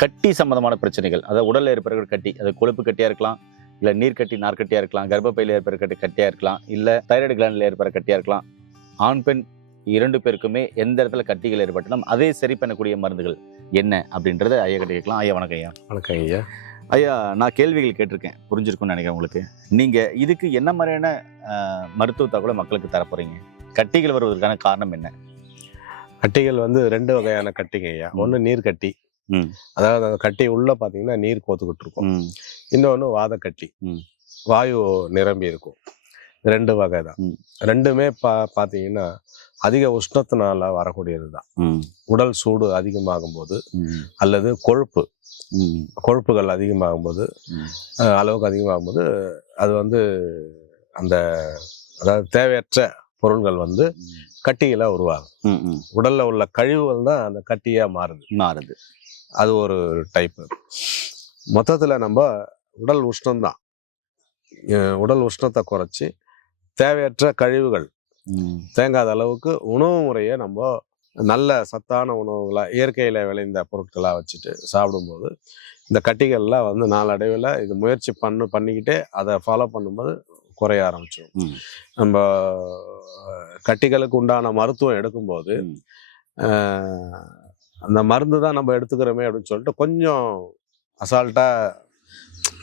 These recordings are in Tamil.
கட்டி சம்பந்தமான பிரச்சனைகள், அதாவது உடல்ல ஏற்படுகிற கட்டி, அது கொழுப்பு கட்டியா இருக்கலாம், இல்ல நீர்க்கட்டி நார்க்கட்டியா இருக்கலாம், கர்ப்பப்பையில ஏற்படுற கட்டியா இருக்கலாம், இல்ல தைராய்டு கிளாண்ட்ல ஏற்படுற கட்டியா இருக்கலாம். ஆண் பெண் 2 பேருக்குமே எந்த இடத்துல கட்டிகள் ஏற்பட்டாலும் அதே சரி பண்ணக்கூடிய மருந்துகள் என்ன அப்படின்றத ஐயா கிட்ட கேட்கலாம். ஐயா வணக்கம் ஐயா. வணக்கம் ஐயா. ஐயா, நான் கேள்விகள் கேட்டிருக்கேன், புரிஞ்சிருக்கும்னு நினைக்கிறேன் உங்களுக்கு. நீங்க இதுக்கு என்ன மாதிரியான மருத்துவ தகவலை மக்களுக்கு தரப்போறீங்க? கட்டிகள் வருவதற்கான காரணம் என்ன? கட்டிகள் வந்து 2 வகையான கட்டிங்க ஐயா. ஒன்று நீர் கட்டி, அதாவது அந்த கட்டி உள்ள பார்த்தீங்கன்னா நீர் கோத்துக்கிட்டு இருக்கும். இன்னொன்று வாத கட்டி, வாயு நிரம்பி இருக்கும். 2 வகை தான். ரெண்டுமே பார்த்தீங்கன்னா அதிக உஷ்ணத்தினால வரக்கூடியது தான். உடல் சூடு அதிகமாகும் போது அல்லது கொழுப்புகள் அதிகமாகும் போது, அளவுக்கு அதிகமாகும் போது அது வந்து அந்த அதாவது தேவையற்ற பொருள்கள் வந்து கட்டிகளா உருவாகும். உடல்ல உள்ள கழிவுகள் தான் அந்த கட்டியா மாறுது. அது ஒரு டைப். மொத்தத்துல நம்ம உடல் உஷ்ணம்தான். உடல் உஷ்ணத்தை குறைச்சி தேவையற்ற கழிவுகள் தேங்காத அளவுக்கு உணவு முறையை நம்ம நல்ல சத்தான உணவுகளா இயற்கையில விளைந்த பொருட்களா வச்சுட்டு சாப்பிடும்போது இந்த கட்டிகள்லாம் வந்து நாளடைவில் இது முயற்சி பண்ணிக்கிட்டே அதை ஃபாலோ பண்ணும்போது குறைய ஆரம்பிச்சிடும். நம்ம கட்டிகளுக்கு உண்டான மருத்துவம் எடுக்கும்போது அந்த மருந்து தான் நம்ம எடுத்துக்கிறோமே அப்படின்னு சொல்லிட்டு கொஞ்சம் அசால்ட்டா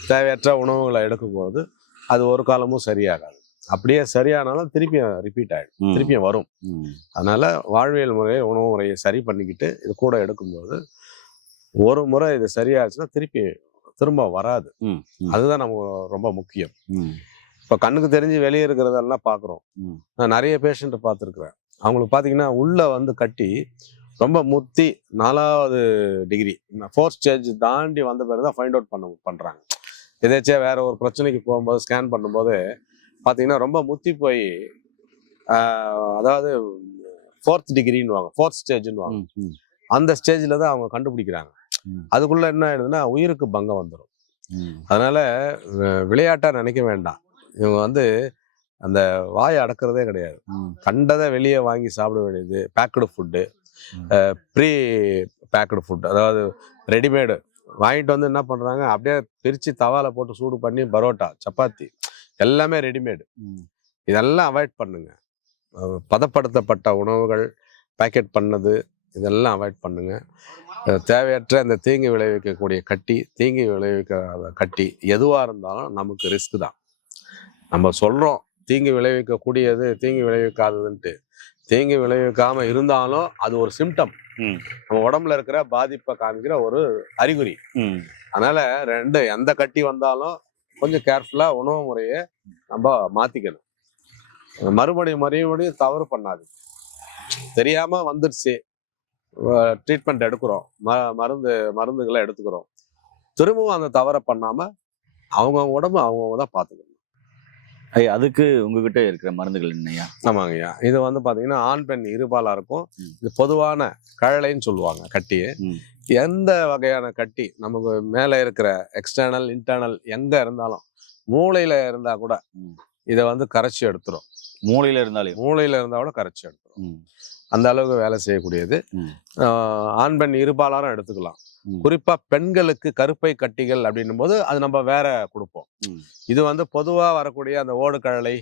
தேவையற்ற உணவுகளை எடுக்கும்போது அது ஒரு காலமும் சரியாகாது. அப்படியே சரியானாலும் திருப்பியும் ரிப்பீட் ஆகிடும், திருப்பியும் வரும். அதனால வாழ்வியல் முறையை உணவு முறையை சரி பண்ணிக்கிட்டு இது கூட எடுக்கும்போது ஒரு முறை இது சரியாச்சுன்னா திரும்ப வராது. அதுதான் நமக்கு ரொம்ப முக்கியம். இப்போ கண்ணுக்கு தெரிஞ்சு வெளியே இருக்கிறதெல்லாம் பார்க்குறோம். நான் நிறைய பேஷண்ட்டை பார்த்துருக்குறேன். அவங்களுக்கு பார்த்தீங்கன்னா உள்ள வந்து கட்டி ரொம்ப முத்தி 4வது டிகிரி 4th ஸ்டேஜ் தாண்டி வந்த பிறகு தான் ஃபைண்ட் அவுட் பண்ணுறாங்க. எதாச்சும் வேற ஒரு பிரச்சனைக்கு போகும்போது ஸ்கேன் பண்ணும்போது பார்த்தீங்கன்னா ரொம்ப முத்தி போய் அதாவது 4th டிகிரின்னு 4th ஸ்டேஜ்னு வாங்க. அந்த ஸ்டேஜில் தான் அவங்க கண்டுபிடிக்கிறாங்க. அதுக்குள்ள என்ன ஆயிடுதுன்னா உயிருக்கு பங்கம் வந்துடும். அதனால விளையாட்டா நினைக்க வேண்டாம். இவங்க வந்து அந்த வாயை அடக்கிறதே கிடையாது. கண்டதை வெளியே வாங்கி சாப்பிட வேண்டியது. Packed food, pre packed food, அதாவது ரெடிமேடு வாங்கிட்டு வந்து என்ன பண்ணுறாங்க, அப்படியே பிரித்து தவால போட்டு சூடு பண்ணி பரோட்டா சப்பாத்தி எல்லாமே ரெடிமேடு. இதெல்லாம் அவாய்ட் பண்ணுங்க. பதப்படுத்தப்பட்ட உணவுகள், பேக்கெட் பண்ணது இதெல்லாம் அவாய்ட் பண்ணுங்க. தேவையற்ற இந்த தீங்கு விளைவிக்கக்கூடிய கட்டி, தீங்கு விளைவிக்காத கட்டி எதுவாக இருந்தாலும் நமக்கு ரிஸ்க் தான். நம்ம சொல்கிறோம் தீங்கு விளைவிக்கக்கூடியது தீங்கு விளைவிக்காததுன்ட்டு. தீங்கு விளைவிக்காமல் இருந்தாலும் அது ஒரு சிம்டம், நம்ம உடம்புல இருக்கிற பாதிப்பை காமிக்கிற ஒரு அறிகுறி. அதனால எந்த கட்டி வந்தாலும் கொஞ்சம் கேர்ஃபுல்லா உணவு முறையை நம்ம மாத்திக்கணும். மறுபடியும் தவறு பண்ணாது. தெரியாம வந்துடுச்சு, ட்ரீட்மெண்ட் எடுக்கிறோம், மருந்துகளை எடுத்துக்கிறோம். திரும்பவும் அந்த தவறை பண்ணாம அவங்கவுங்க உடம்பு அவங்கவுங்க தான் பார்த்துக்கணும். ஐயா, அதுக்கு உங்ககிட்ட இருக்கிற மருந்துகள் என்னையா? ஆமாங்க ஐயா. இது வந்து பாத்தீங்கன்னா ஆண் பெண் இருபாலா இருக்கும். இது பொதுவான கழலைன்னு சொல்லுவாங்க கட்டியை. எந்த வகையான கட்டி நமக்கு மேல இருக்கிற எக்ஸ்டர்னல் இன்டர்னல் எங்க இருந்தாலும், மூளையில இருந்தா கூட இதை வந்து கரைச்சி எடுத்துரும். மூளையில இருந்தா கூட கரைச்சி எடுத்துரும். அந்த அளவுக்கு வேலை செய்யக்கூடியது. ஆண் பெண் இருபாலாரும் எடுத்துக்கலாம். குறிப்பா பெண்களுக்கு கருப்பை கட்டிகள் அப்படின்னும் போது அது நம்ம வேற கொடுப்போம். இது வந்து பொதுவா வரக்கூடிய அந்த ஓடு கழலை,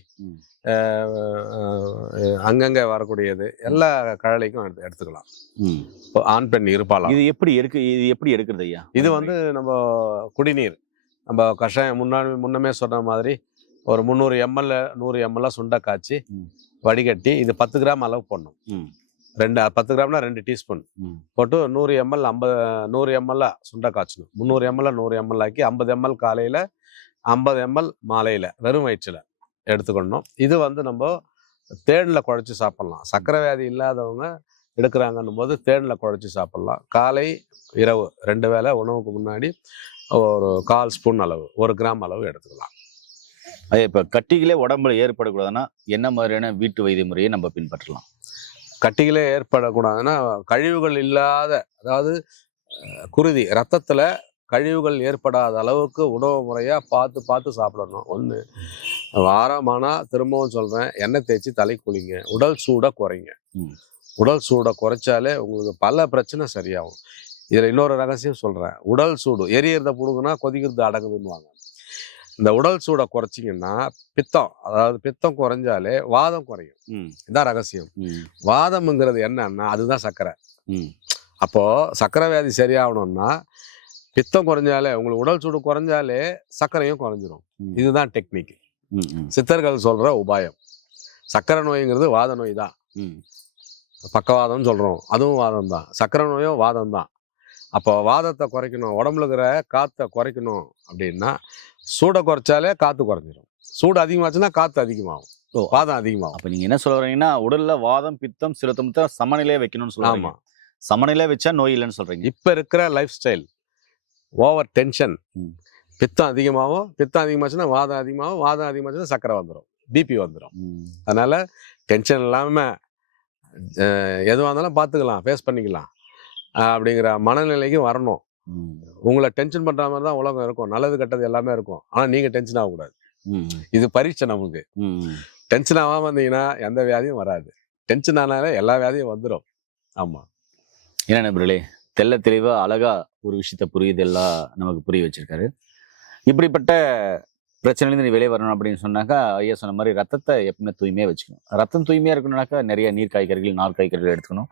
அங்கங்க வரக்கூடியது எல்லா கழலைக்கும் எடுத்துக்கலாம். ஆண் பெண் இருப்பாளா. இது எப்படி எடுக்கிறது ஐயா? இது வந்து நம்ம குடிநீர், நம்ம கஷாயம் முன்னமே சொன்ன மாதிரி ஒரு 300 ml 100 ml சுண்டை காய்ச்சி வடிகட்டி இது 10 கிராம் அளவு போடணும். 10 கிராம்னா 2 டீஸ்பூன் போட்டு 100 ml சுண்டை காய்ச்சணும். 300 ml 100 ml ஆக்கி 50 ml காலையில 50 ml மாலையில வெறும் வயிற்றுல எடுத்துக்கணும். இது வந்து நம்ம தேனில் குழைச்சி சாப்பிடலாம். சர்க்கரை வியாதி இல்லாதவங்க எடுக்கிறாங்கன்னும் போது தேனில் குழைச்சி சாப்பிடலாம். காலை இரவு 2 வேளை உணவுக்கு முன்னாடி ஒரு 1/4 ஸ்பூன் அளவு 1 கிராம் அளவு எடுத்துக்கலாம். அதே இப்போ கட்டிகளே உடம்புல ஏற்படக்கூடாதுன்னா என்ன மாதிரியான வீட்டு வைத்திய முறையை நம்ம பின்பற்றலாம்? கட்டிகளே ஏற்படக்கூடாதுன்னா கழிவுகள் இல்லாத, அதாவது குருதி ரத்தத்துல கழிவுகள் ஏற்படாத அளவுக்கு உணவு முறையா பார்த்து சாப்பிடணும். ஒன்று, வாரமானா திரும்பவும் சொல்றேன், எண்ணெய் தேய்ச்சி தலை குளிங்க, உடல் சூடை குறைங்க. உடல் சூடை குறைச்சாலே உங்களுக்கு பல பிரச்சனை சரியாகும். இதுல இன்னொரு ரகசியம் சொல்றேன். உடல் சூடு எரியறத புடுங்குனா கொதிக்கிறது அடங்குதுன்னுவாங்க. இந்த உடல் சூடை குறைச்சிங்கன்னா பித்தம், அதாவது பித்தம் குறைஞ்சாலே வாதம் குறையும். இதான் ரகசியம். வாதம்ங்கிறது என்னன்னா அதுதான் சர்க்கரை. அப்போ சர்க்கரை வியாதி சரியாகணும்னா பித்தம் குறைஞ்சாலே, உங்களுக்கு உடல் சூடு குறைஞ்சாலே சர்க்கரையும் குறைஞ்சிரும். இதுதான் டெக்னிக். சித்தர்கள் சொல்ற உபாயம். சர்க்கரை நோய்ங்கிறது வாத நோய் தான். பக்கவாதம்னு சொல்றோம், அதுவும் வாதம் தான். சர்க்கரை நோயும் வாதம் தான். அப்போ வாதத்தை குறைக்கணும், உடம்புல இருக்கிற காற்றை குறைக்கணும் அப்படின்னா சூடை குறைச்சாலே காற்று குறைஞ்சிரும். சூடு அதிகமாச்சுன்னா காற்று அதிகமாகும், வாதம் அதிகமாகும். அப்போ நீங்கள் என்ன சொல்ல வரீங்கன்னா உடல்ல வாதம் பித்தம் சிறுத்தம் சமநிலையை வைக்கணும்னு சொல்லுவாங்க. ஆமாம், சமநிலை வச்சா நோய் இல்லைன்னு சொல்றீங்க. இப்போ இருக்கிற லைஃப் ஸ்டைல் ஓவர் டென்ஷன், பித்தம் அதிகமாகும், பித்தம் அதிகமாச்சுன்னா வாதம் அதிகமாகும், வாதம் அதிகமாச்சுன்னா சர்க்கரை வந்துடும், பிபி வந்துடும். அதனால டென்ஷன் இல்லாமல் எதுவாக இருந்தாலும் பார்த்துக்கலாம், ஃபேஸ் பண்ணிக்கலாம் அப்படிங்கிற மனநிலைக்கு வரணும். உங்களை டென்ஷன் பண்ற மாதிரி தான் உலகம் இருக்கும், நல்லது கெட்டது எல்லாமே இருக்கும். ஆனால் நீங்கள் டென்ஷன் ஆகக்கூடாது. இது பரீட்சை நமக்கு. டென்ஷன் ஆகாமல் இருந்தீங்கன்னா எந்த வியாதியும் வராது. டென்ஷன் ஆனாலே எல்லா வியாதியும் வந்துடும். ஆமாம். ஏன்னா நண்பர்களே, தெள்ள தெளிவாக அழகா ஒரு விஷயத்த புரியுதெல்லாம் நமக்கு புரிய வச்சிருக்காரு. இப்படிப்பட்ட பிரச்சனைலேருந்து நீ வெளியே வரணும் அப்படின்னு சொன்னாக்கா, ஐயா சொன்ன மாதிரி ரத்தத்தை எப்பவுமே தூய்மையாக வச்சுக்கணும். ரத்தம் தூய்மையாக இருக்கணும்னாக்கா நிறைய நீர் காய்கறிகள், நார் காய்கறிகள் எடுத்துக்கணும்.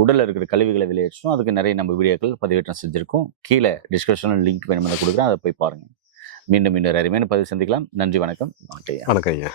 உடலில் இருக்கிற கழிவுகளை வெளியேற்றணும். அதுக்கு நிறைய நம்ம வீடியோக்கள் பதிவேற்றம் செஞ்சுருக்கோம். கீழே டிஸ்கிரிப்ஷனில் லிங்க் வேணுமென கொடுக்குறேன், அதை போய் பாருங்கள். மீண்டும் இன்னொரு அருமையான பதிவு சந்திக்கலாம். நன்றி, வணக்கம். வணக்கம் ஐயா.